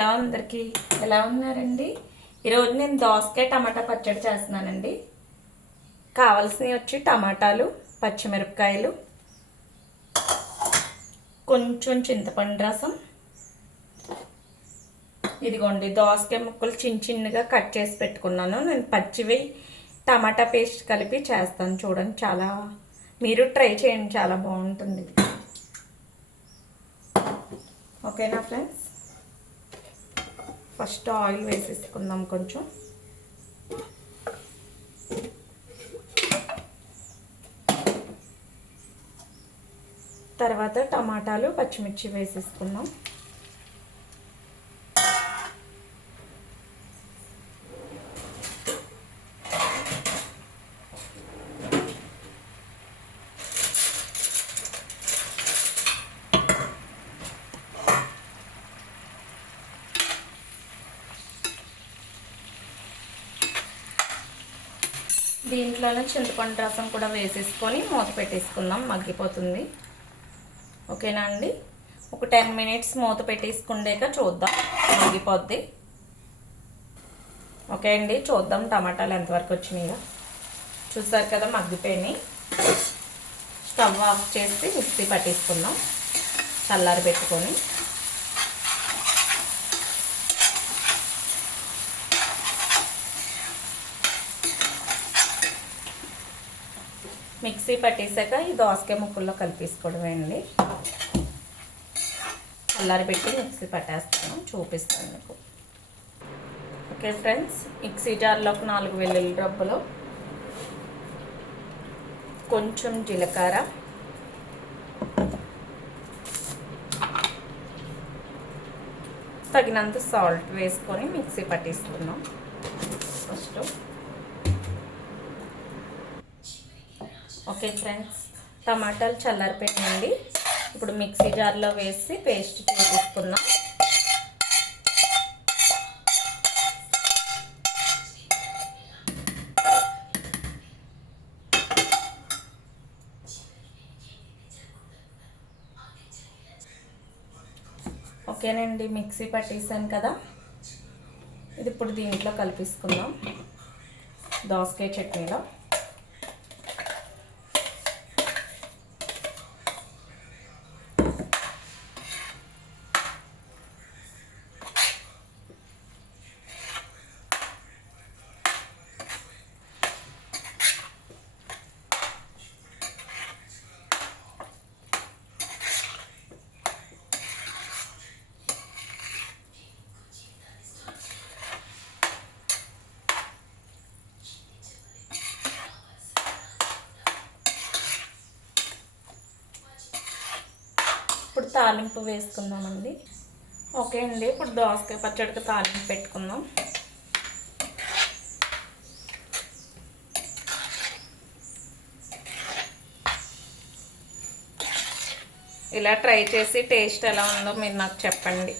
Hello అందరికీ ఎలా ఉన్నారండి? ఈరోజు నేను దోసకాయ టమాటా పచ్చడి చేస్తున్నానండి. కావాల్సినవి వచ్చి టమాటాలు, పచ్చిమిరపకాయలు, కొంచెం చింతపండు రసం, ఇదిగోండి దోసకాయ ముక్కలు చిన్న చిన్నగా కట్ చేసి పెట్టుకున్నాను. నేను పచ్చివి టమాటా పేస్ట్ కలిపి చేస్తాను. చూడండి, చాలా మీరు ట్రై చేయండి, చాలా బాగుంటుంది. ఓకేనా ఫ్రెండ్స్? ఫస్ట్ ఆయిల్ వేసేసుకుందాం కొంచెం. తర్వాత టమాటాలు, పచ్చిమిర్చి వేసేసుకుందాం. దీంట్లోనే చింతపండు రసం కూడా వేసేసుకొని మూత పెట్టేసుకుందాం, మగ్గిపోతుంది. ఓకేనా అండి? ఒక 10 మినిట్స్ మూత పెట్టేసుకుండాక చూద్దాం, మగ్గిపోద్ది. ఓకే అండి, చూద్దాం టమాటాలు ఎంతవరకు వచ్చినాయో. చూసారు కదా, మగ్గిపోయినాయి. స్టవ్ ఆఫ్ చేసి మిక్సీ పట్టేసుకుందాం, చల్లారి పెట్టుకొని. మిక్సీ పట్టేసాక ఈ దోసకాయ ముక్కల్లో కలిపేసుకోవడమే అండి. చల్లారి పెట్టి మిక్సీ పట్టేస్తాను, చూపిస్తాను మీకు. ఓకే ఫ్రెండ్స్, మిక్సీ జార్లో ఒక 4 వెల్లుల్లి రబ్బలు, కొంచెం జీలకర్ర, తగినంత సాల్ట్ వేసుకొని మిక్సీ పట్టేసుకున్నాం. ఫస్ట్ ఓకే ఫ్రెండ్స్, టమాటాలు చల్లారిపోయాయండి. ఇప్పుడు మిక్సీ జార్లో వేసి పేస్ట్ చేసేసుకున్నాం. ఓకేనండి, మిక్సీ పట్టేసాను కదా, ఇది ఇప్పుడు దీంట్లో కలిపేసుకుందాం. దోసకాయ చట్నీలో ఇప్పుడు తాలింపు వేసుకుందామండి. ఓకే అండి, ఇప్పుడు దోసకాయ పచ్చడికి తాలింపు పెట్టుకుందాం. ఇలా ట్రై చేసి టేస్ట్ ఎలా ఉందో మీరు నాకు చెప్పండి.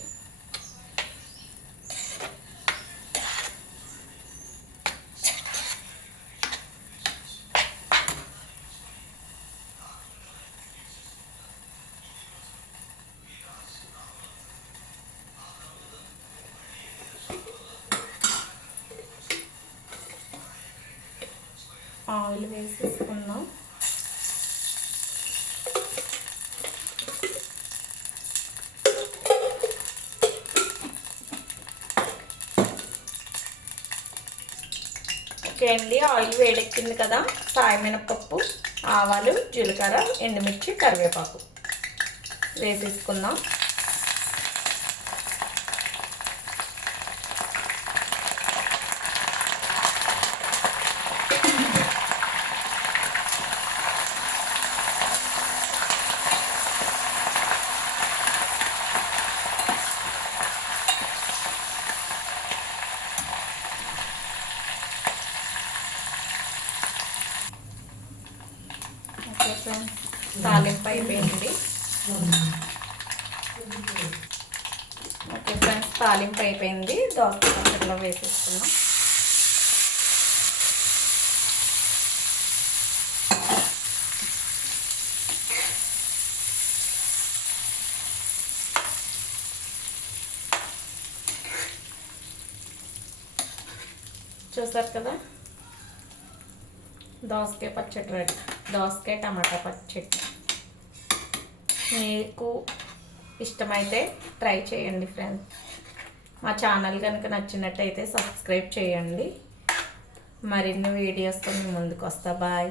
ఆయిల్ వేసేసుకుందాం. ఓకే అండి, ఆయిల్ వేడెక్కింది కదా, సాయమినపప్పు, ఆవాలు, జీలకర్ర, ఎండుమిర్చి, కరివేపాకు వేసేసుకుందాం. తాలింపు అయిపోయింది. ఓకే ఫ్రెండ్స్, తాలింపు అయిపోయింది. దోసకాయ పచ్చడిలో వేసేసుకున్నాం. చూసారు కదా, దోసకాయ పచ్చడి రెడీ. దోసకాయ టమాటా పచ్చడి. మీకు ఇష్టమైతే ట్రై చేయండి ఫ్రెండ్స్. మా ఛానల్ కనుక నచ్చినట్టయితే సబ్స్క్రైబ్ చేయండి. మరిన్ని వీడియోస్తో మీ ముందుకు వస్తా. బాయ్.